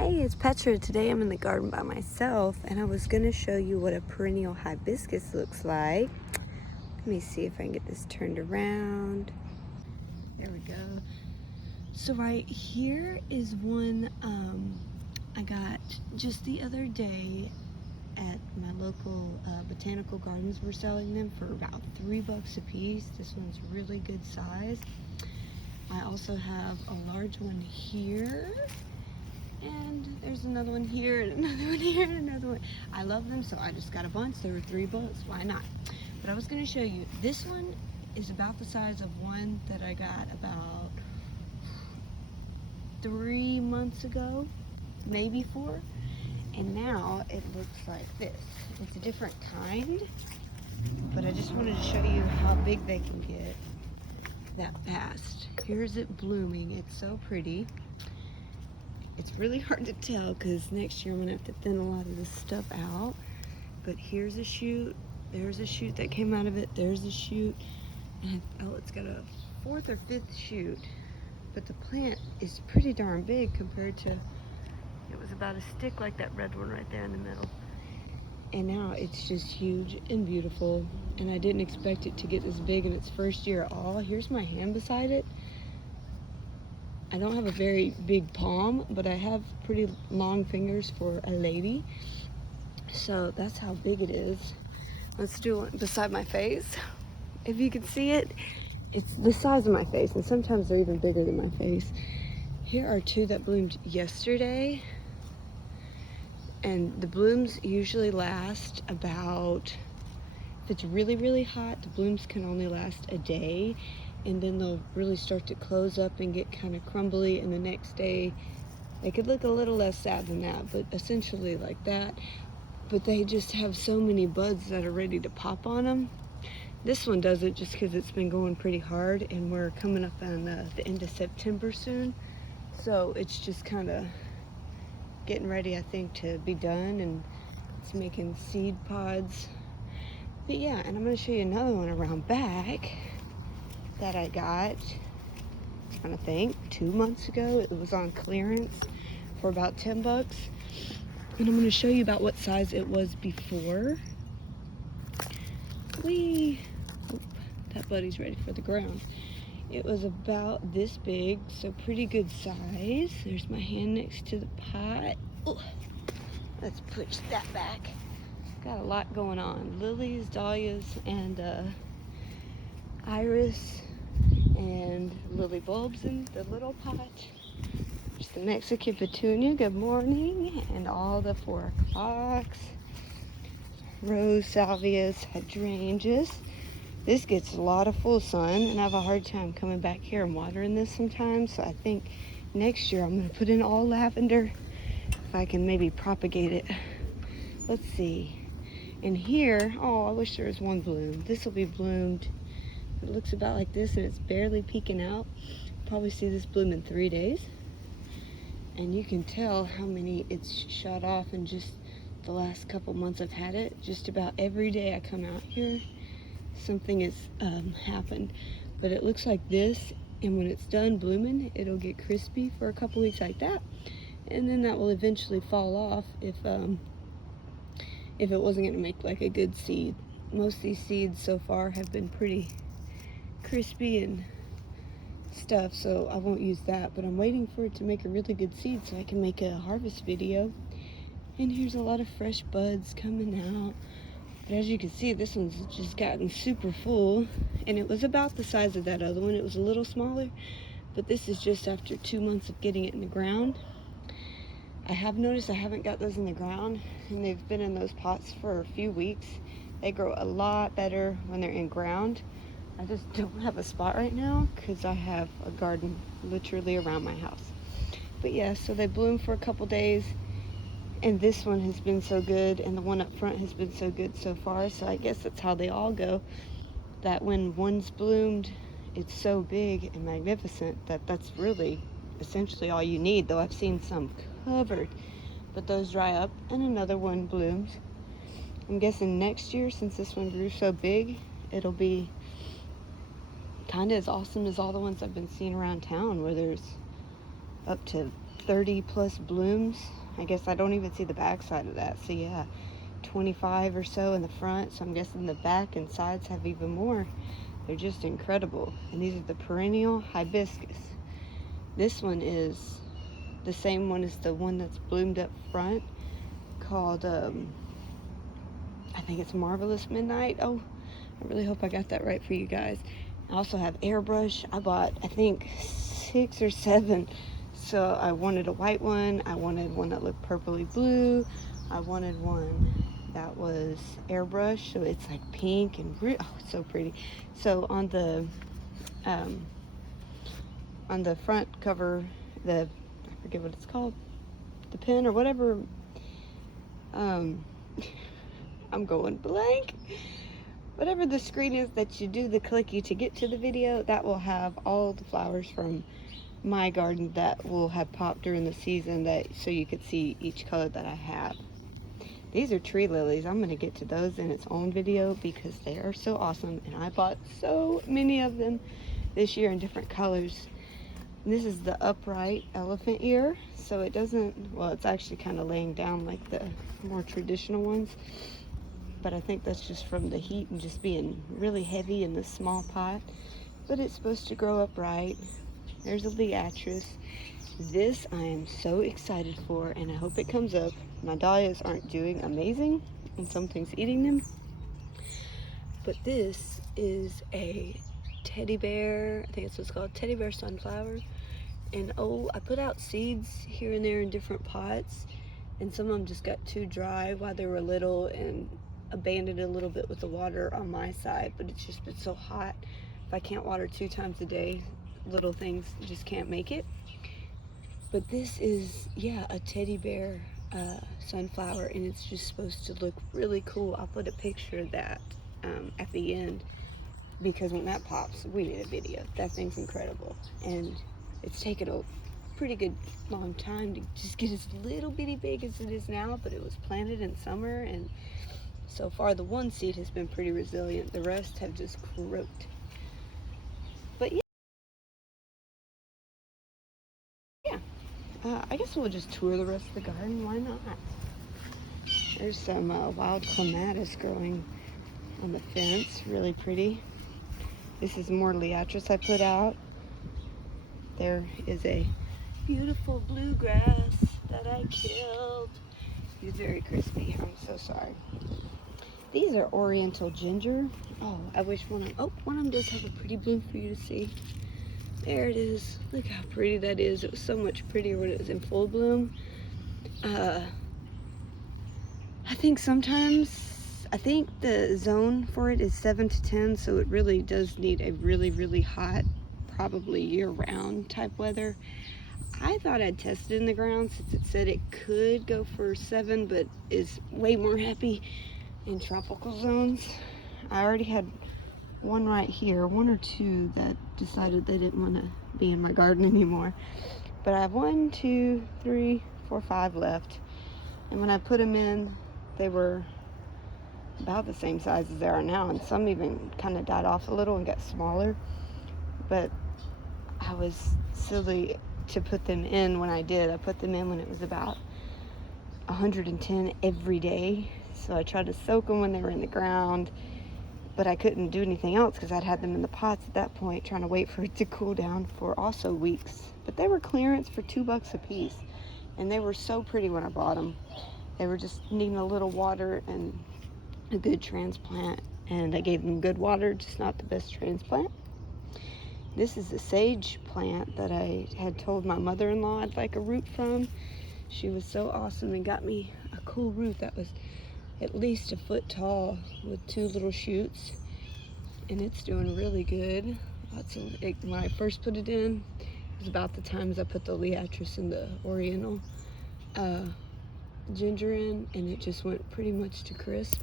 Hey, it's Petra. Today I'm in the garden by myself and I was going to show you what a perennial hibiscus looks like. Let me see if I can get this turned around. There we go. So right here is one I got just the other day at my local botanical gardens. We're selling them for about $3 a piece. This one's really good size. I also have a large one here. And there's another one here, and another one here, and another one. I love them, so I just got a bunch. They were $3. Why not? But I was going to show you. This one is about the size of one that I got about 3 months ago, maybe 4. And now it looks like this. It's a different kind, but I just wanted to show you how big they can get that fast. Here's it blooming. It's so pretty. It's really hard to tell because next year I'm gonna have to thin a lot of this stuff out. But here's a shoot, there's a shoot that came out of it, there's a shoot, and it's got a 4th or 5th shoot. But the plant is pretty darn big compared to, it was about a stick like that red one right there in the middle. And now it's just huge and beautiful, and I didn't expect it to get this big in its first year at all. Here's my hand beside it. I don't have a very big palm, but I have pretty long fingers for a lady. So that's how big it is. Let's do one beside my face. If you can see it, it's the size of my face, and sometimes they're even bigger than my face. Here are 2 that bloomed yesterday. And the blooms usually last about, if it's really, really hot, the blooms can only last a day. And then they'll really start to close up and get kind of crumbly, and the next day they could look a little less sad than that, but essentially like that. But they just have so many buds that are ready to pop on them. This one doesn't, just because it's been going pretty hard, and we're coming up on the end of September soon, so it's just kind of getting ready, I think, to be done, and it's making seed pods. But yeah, and I'm going to show you another one around back that I got, I'm trying to think, 2 months ago. It was on clearance for about $10. And I'm going to show you about what size it was before. That buddy's ready for the ground. It was about this big, so pretty good size. There's my hand next to the pot. Ooh, let's push that back. Got a lot going on. Lilies, dahlias, and iris, and lily bulbs in the little pot. There's the Mexican petunia, good morning, and all the 4 o'clocks. Rose, salvias, hydrangeas. This gets a lot of full sun, and I have a hard time coming back here and watering this sometimes, so I think next year I'm going to put in all lavender if I can maybe propagate it. Let's see. And here, oh, I wish there was one bloom. This will be bloomed. It looks about like this, and it's barely peeking out. Probably see this bloom in 3 days. And you can tell how many it's shot off in just the last couple months I've had it. Just about every day I come out here, something has happened. But it looks like this, and when it's done blooming, it'll get crispy for a couple weeks like that. And then that will eventually fall off if it wasn't going to make like a good seed. Most of these seeds so far have been pretty crispy and stuff, so I won't use that, but I'm waiting for it to make a really good seed so I can make a harvest video. And here's a lot of fresh buds coming out, but as you can see, this one's just gotten super full, and it was about the size of that other one. It was a little smaller, but this is just after 2 months of getting it in the ground. I have noticed I haven't got those in the ground, and they've been in those pots for a few weeks. They grow a lot better when they're in ground. I just don't have a spot right now because I have a garden literally around my house. But yeah, so they bloom for a couple days, and this one has been so good, and the one up front has been so good so far. So I guess that's how they all go, that when one's bloomed, it's so big and magnificent that that's really essentially all you need. Though I've seen some covered, but those dry up and another one blooms. I'm guessing next year, since this one grew so big, it'll be kind of as awesome as all the ones I've been seeing around town, where there's up to 30 plus blooms. I guess I don't even see the back side of that. So yeah, 25 or so in the front. So I'm guessing the back and sides have even more. They're just incredible. And these are the perennial hibiscus. This one is the same one as the one that's bloomed up front, called I think it's Marvelous Midnight. Oh, I really hope I got that right for you guys. I also have airbrush. I bought, I think, 6 or 7. So I wanted a white one. I wanted one that looked purpley blue. I wanted one that was airbrush, so it's like pink and oh, it's so pretty. So on the front cover, I forget what it's called, the pen or whatever. I'm going blank. Whatever the screen is that you do the clicky to get to the video, that will have all the flowers from my garden that will have popped during the season, that so you could see each color that I have. These are tree lilies. I'm going to get to those in its own video because they are so awesome, and I bought so many of them this year in different colors. And this is the upright elephant ear, so it doesn't, well, it's actually kind of laying down like the more traditional ones, but I think that's just from the heat and just being really heavy in this small pot. But it's supposed to grow upright. There's a liatris. This I am so excited for, and I hope it comes up. My dahlias aren't doing amazing, and something's eating them. But this is a teddy bear, I think it's what's called, teddy bear sunflower. And oh, I put out seeds here and there in different pots, and some of them just got too dry while they were little and abandoned a little bit with the water on my side. But it's just been so hot. If I can't water 2 times a day, little things just can't make it. But this is, yeah, a teddy bear sunflower, and it's just supposed to look really cool. I'll put a picture of that at the end, because when that pops, we need a video. That thing's incredible. And it's taken a pretty good long time to just get as little bitty big as it is now, but it was planted in summer, and so far the one seed has been pretty resilient. The rest have just croaked. But yeah, I guess we'll just tour the rest of the garden. Why not? There's some wild clematis growing on the fence. Really pretty. This is more liatris I put out. There is a beautiful bluegrass that I killed. He's very crispy. I'm so sorry. These are oriental ginger. Oh, I wish one of them does have a pretty bloom for you to see. There it is. Look how pretty that is. It was so much prettier when it was in full bloom. I think the zone for it is 7 to 10, so it really does need a really, really hot, probably year-round type weather. I thought I'd test it in the ground since it said it could go for 7, but is way more happy in tropical zones. I already had one right here, 1 or 2 that decided they didn't want to be in my garden anymore. But I have 1, 2, 3, 4, 5 left. And when I put them in, they were about the same size as they are now, and some even kind of died off a little and got smaller. But I was silly to put them in when I did. I put them in when it was about 110 every day. So I tried to soak them when they were in the ground, but I couldn't do anything else because I'd had them in the pots at that point, trying to wait for it to cool down for also weeks. But they were clearance for $2 a piece, and they were so pretty when I bought them. They were just needing a little water and a good transplant, and I gave them good water, just not the best transplant. This is a sage plant that I had told my mother-in-law I'd like a root from. She was so awesome and got me a cool root that was at least 1 foot tall with 2 little shoots, and it's doing really good. When I first put it in, it was about the time as I put the liatris and the oriental ginger in, and it just went pretty much to crisp.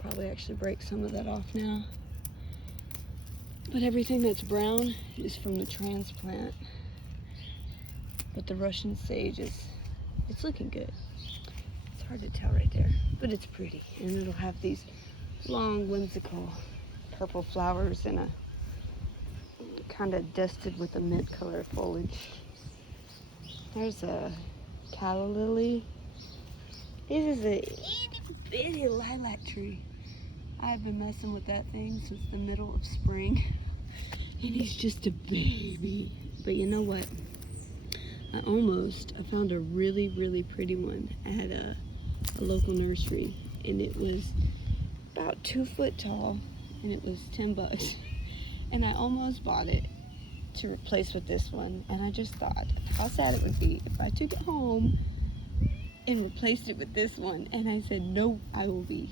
Probably actually break some of that off now. But everything that's brown is from the transplant. But the Russian sage it's looking good. It's hard to tell right there, but it's pretty. And it'll have these long, whimsical purple flowers in a kind of dusted with a mint color foliage. There's a calla lily. This is a itty bitty lilac tree. I've been messing with that thing since the middle of spring. And he's just a baby. But you know what? I found a really, really pretty one at a local nursery. And it was about 2 foot tall. And it was $10. And I almost bought it to replace with this one. And I just thought how sad it would be if I took it home and replaced it with this one. And I said, no, I will be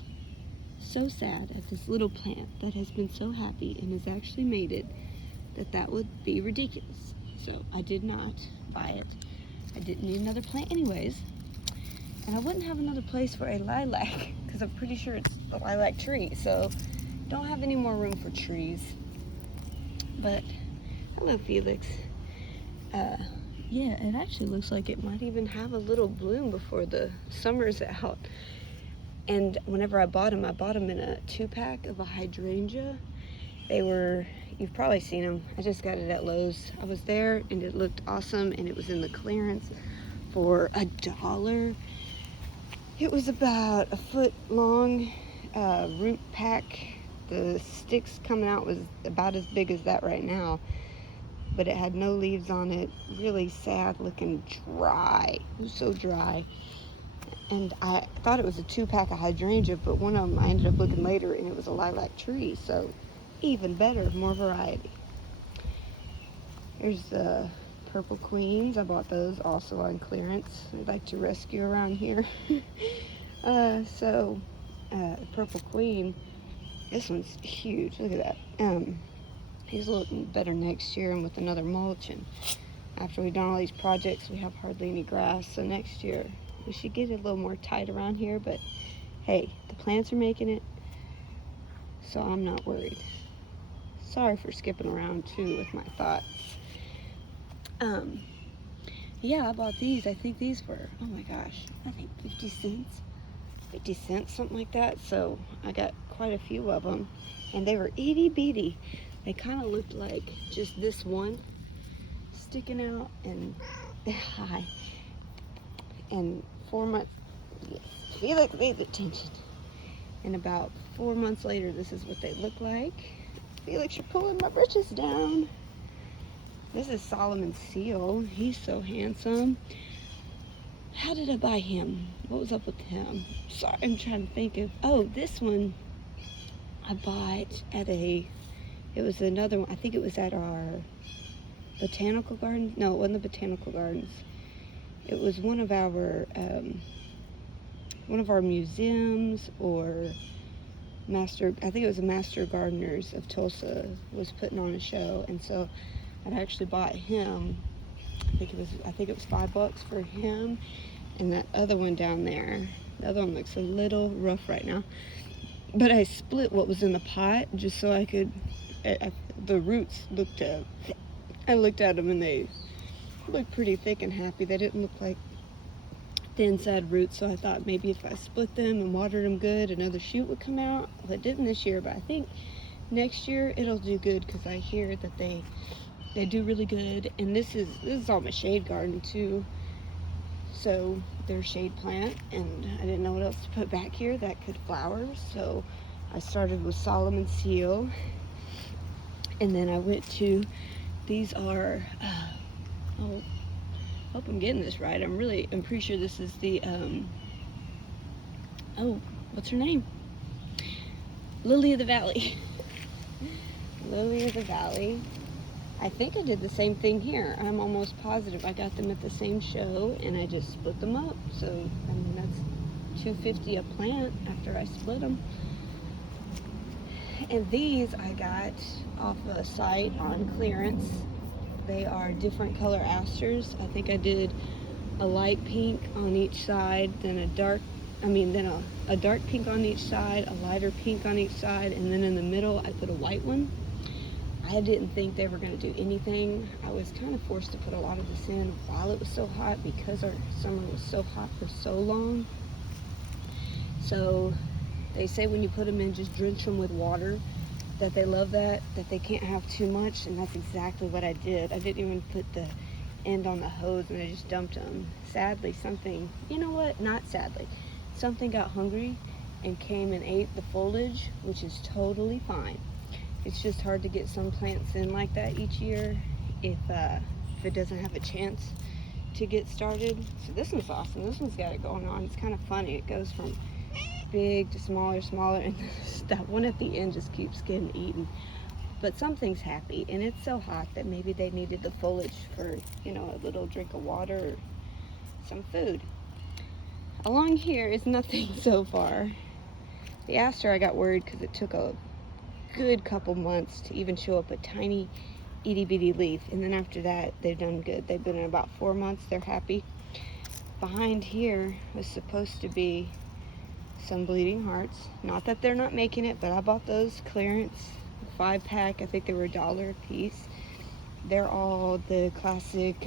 so sad at this little plant that has been so happy and has actually made it, that would be ridiculous. So I did not buy it. I didn't need another plant anyways. And I wouldn't have another place for a lilac because I'm pretty sure it's a lilac tree. So don't have any more room for trees. But hello, Felix. Yeah, it actually looks like it might even have a little bloom before the summer's out. And whenever I bought them in a 2-pack of a hydrangea. You've probably seen them. I just got it at Lowe's. I was there and it looked awesome, and it was in the clearance for $1. It was about a foot long root pack. The sticks coming out was about as big as that right now, but it had no leaves on it. Really sad looking, dry. It was so dry. And I thought it was a 2-pack of hydrangea, but one of them I ended up looking later and it was a lilac tree. So even better, more variety. Here's the purple queens. I bought those also on clearance. I'd like to rescue around here. Purple queen. This one's huge. Look at that. He's looking better next year and with another mulch. And after we've done all these projects, we have hardly any grass. So next year we should get it a little more tight around here. But hey, the plants are making it, so I'm not worried. Sorry for skipping around too with my thoughts. Yeah, I bought these. I think these were, oh my gosh, I think 50 cents. 50 cents, something like that. So I got quite a few of them, and they were itty bitty. They kind of looked like just this one sticking out, and high. And 4 months, yes, Felix pays attention. And about 4 months later, this is what they look like. Felix, you're pulling my britches down. This is Solomon's seal. He's so handsome. How did I buy him? What was up with him? Sorry, I'm trying to think of. Oh, this one I bought at it was another one. I think it was at our botanical garden. No, it wasn't the botanical gardens. It was one of our museums, or I think it was a Master Gardeners of Tulsa was putting on a show, and so I'd actually bought him. I think it was $5 for him, and that other one down there. The other one looks a little rough right now, but I split what was in the pot just so I could. The roots looked. I looked at them and they looked pretty thick and happy. They didn't look like the inside roots, so I thought maybe if I split them and watered them good, another shoot would come out. Well, it didn't this year, but I think next year it'll do good because I hear that they do really good. And this is all my shade garden too, so they're shade plant, and I didn't know what else to put back here that could flower, so I started with Solomon's seal, and then I went to, these are oh, hope I'm getting this right. I'm pretty sure this is the what's her name? Lily of the Valley. Lily of the Valley. I think I did the same thing here. I'm almost positive I got them at the same show and I just split them up. So, I mean, that's $2.50 a plant after I split them. And these I got off a site on clearance. They are different color asters. I think I did a light pink on each side, then a dark pink on each side, a lighter pink on each side, and then in the middle I put a white one. I didn't think they were going to do anything. I was kind of forced to put a lot of this in while it was so hot because our summer was so hot for so long. So they say when you put them in, just drench them with water, that they love that they can't have too much, and that's exactly what I did. I didn't even put the end on the hose and I just dumped them. Sadly, something, you know what, not sadly, something got hungry and came and ate the foliage, which is totally fine. It's just hard to get some plants in like that each year if it doesn't have a chance to get started. So this one's awesome. This one's got it going on. It's kind of funny. It goes from big to smaller, and that one at the end just keeps getting eaten. But something's happy, and it's so hot that maybe they needed the foliage for, you know, a little drink of water or some food. Along here is nothing so far. The aster, I got worried because it took a good couple months to even show up a tiny itty bitty leaf, and then after that they've done good. They've been in about 4 months. They're happy. Behind here was supposed to be some bleeding hearts. Not that they're not making it, but I bought those clearance 5-pack. I think they were $1 a piece. They're all the classic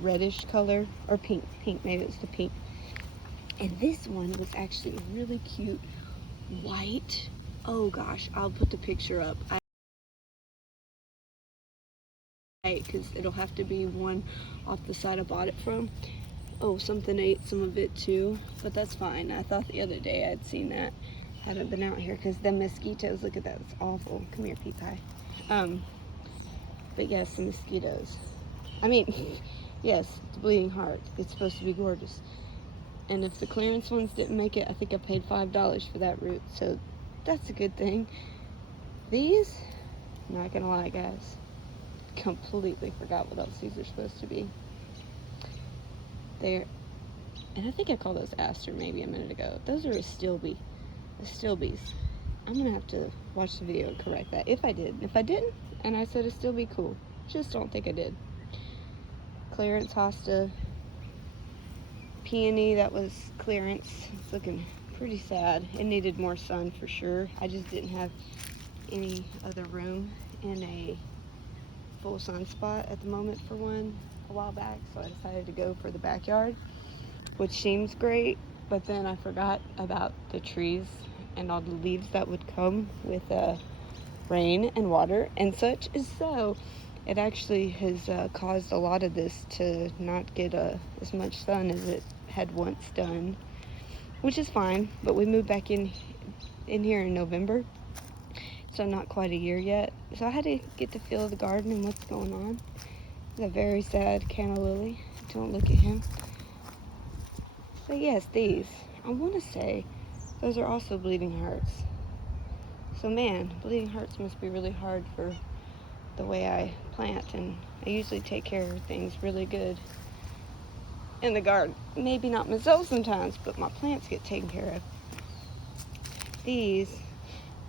reddish color, or pink, maybe it was the pink. And this one was actually really cute white. Oh gosh, I'll put the picture up. Because it'll have to be one off the side I bought it from. Oh, something ate some of it too, but that's fine. I thought the other day I'd seen that. Haven't been out here because the mosquitoes, look at that, it's awful. Come here, Pete Pie. But yes, the mosquitoes. I mean, yes, the bleeding heart. It's supposed to be gorgeous. And if the clearance ones didn't make it, I think I paid $5 for that root, so that's a good thing. These, not gonna lie, guys, completely forgot what else these are supposed to be. They're, and I think I called those aster maybe a minute ago. Those are astilbes. I'm gonna have to watch the video and correct that if I did. If I didn't, and I said astilbe, cool. Just don't think I did. Clearance hosta. Peony, that was clearance. It's looking pretty sad. It needed more sun for sure. I just didn't have any other room in a full sun spot at the moment for one a while back, so I decided to go for the backyard, which seems great, but then I forgot about the trees and all the leaves that would come with rain and water and such. So it actually has caused a lot of this to not get as much sun as it had once done, which is fine. But we moved back in here in November, so not quite a year yet. So I had to get to feel the garden and what's going on. A very sad canna lily. Don't look at him. But yes, these, I want to say those are also bleeding hearts. So man, bleeding hearts must be really hard for the way I plant, and I usually take care of things really good in the garden. Maybe not myself sometimes, but my plants get taken care of. These,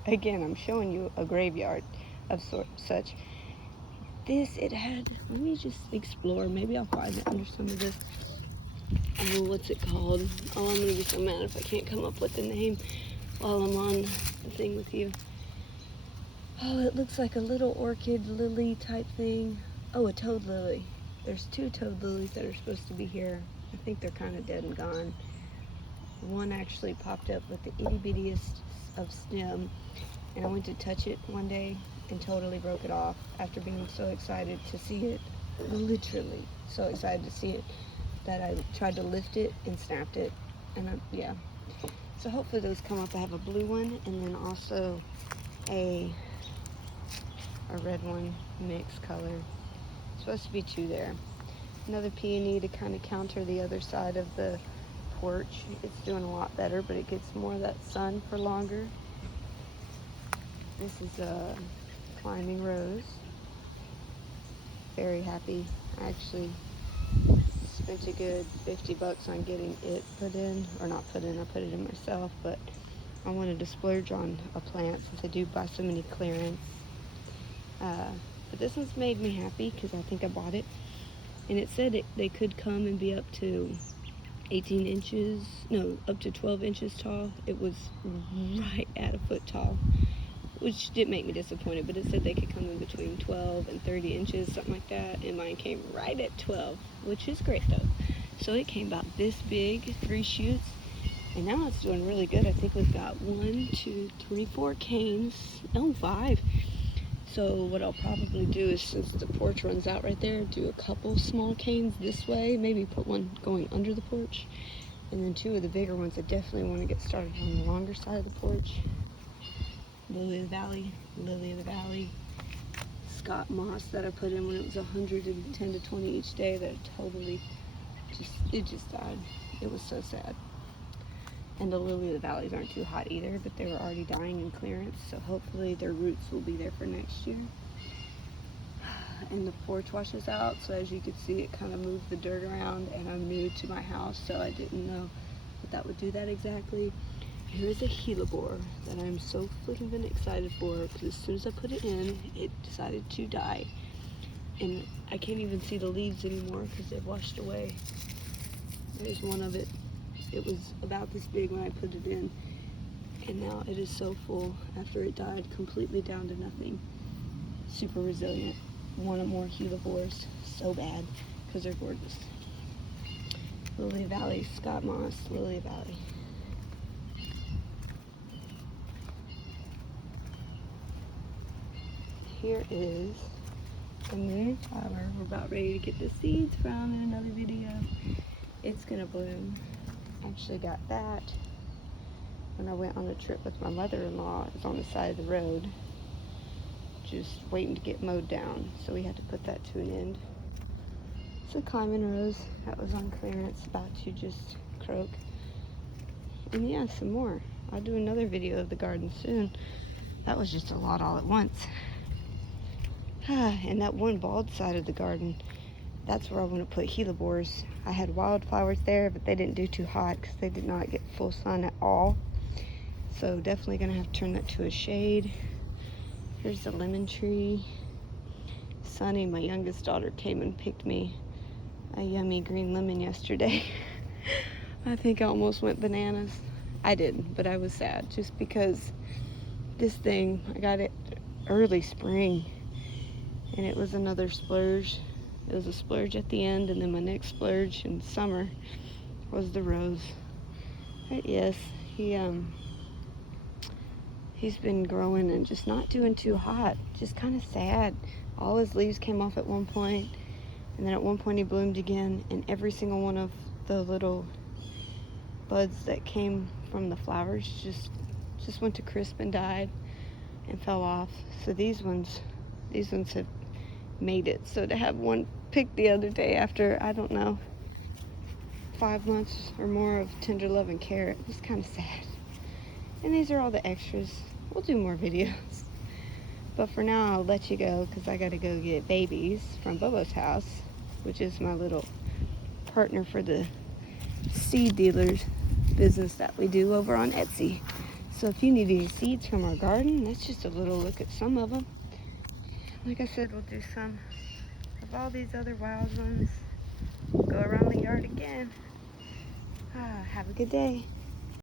again, I'm showing you a graveyard of such. This, it had, let me just explore. Maybe I'll find it under some of this. Oh, what's it called? Oh, I'm gonna be so mad if I can't come up with the name while I'm on the thing with you. Oh, it looks like a little orchid lily type thing. Oh, a toad lily. There's 2 toad lilies that are supposed to be here. I think they're kind of dead and gone. One actually popped up with the itty bittiest of stem, and I went to touch it one day and totally broke it off after being so excited to see it, literally so excited to see it, that I tried to lift it and snapped it, and yeah. So hopefully those come up. I have a blue one and then also a red one, mixed color. Supposed to be 2 there. Another peony to kind of counter the other side of the porch. It's doing a lot better, but it gets more of that sun for longer. This is a climbing rose. Very happy. I actually spent a good $50 on getting it put in, or not put in, I put it in myself, but I wanted to splurge on a plant since I do buy so many clearance. But this one's made me happy because I think I bought it, and it said they could come and be up to 18 inches, no, up to 12 inches tall. It was right at a foot tall, which did make me disappointed, but it said they could come in between 12 and 30 inches, something like that, and mine came right at 12, which is great though. So it came about this big, 3 shoots, and now it's doing really good. I think we've got 1, 2, 3, 4 canes, no, 5. So what I'll probably do is, since the porch runs out right there, do a couple small canes this way, maybe put one going under the porch, and then 2 of the bigger ones I definitely want to get started on the longer side of the porch. Lily of the Valley, Scott moss that I put in when it was 110 to 20 each day that totally just died. It was so sad. And the Lily of the Valleys aren't too hot either, but they were already dying in clearance, so hopefully their roots will be there for next year. And the porch washes out, so as you can see, it kind of moved the dirt around, and I'm new to my house, so I didn't know that would do that exactly. Here's a hellebore that I'm so freaking excited for, because as soon as I put it in, it decided to die. And I can't even see the leaves anymore because they've washed away. There's one of it. It was about this big when I put it in, and now it is so full after it died, completely down to nothing. Super resilient. Want more hellebores so bad because they're gorgeous. Lily Valley, Scott moss, Lily Valley. Here is the moonflower we're about ready to get the seeds from in another video. It's gonna bloom. Actually got that when I went on a trip with my mother-in-law. It's on the side of the road, just waiting to get mowed down, so we had to put that to an end. It's a climbing rose that was on clearance, about to just croak. And yeah, some more. I'll do another video of the garden soon. That was just a lot all at once. And that one bald side of the garden, that's where I want to put hellebores. I had wildflowers there, but they didn't do too hot because they did not get full sun at all. So definitely gonna have to turn that to a shade. Here's the lemon tree. Sunny, my youngest daughter, came and picked me a yummy green lemon yesterday. I think I almost went bananas. I didn't, but I was sad just because this thing, I got it early spring, and it was another splurge. It was a splurge at the end, and then my next splurge in summer was the rose. But yes, he's been growing and just not doing too hot. Just kind of sad. All his leaves came off at one point, and then at one point he bloomed again, and every single one of the little buds that came from the flowers just went to crisp and died and fell off. So these ones have made it. So to have one picked the other day after, I don't know, 5 months or more of tender love and care, it was kind of sad. And these are all the extras. We'll do more videos. But for now, I'll let you go because I got to go get babies from Bobo's house, which is my little partner for the seed dealers business that we do over on Etsy. So if you need any seeds from our garden, that's just a little look at some of them. Like I said, we'll do some of all these other wild ones. Go around the yard again. Have a good day.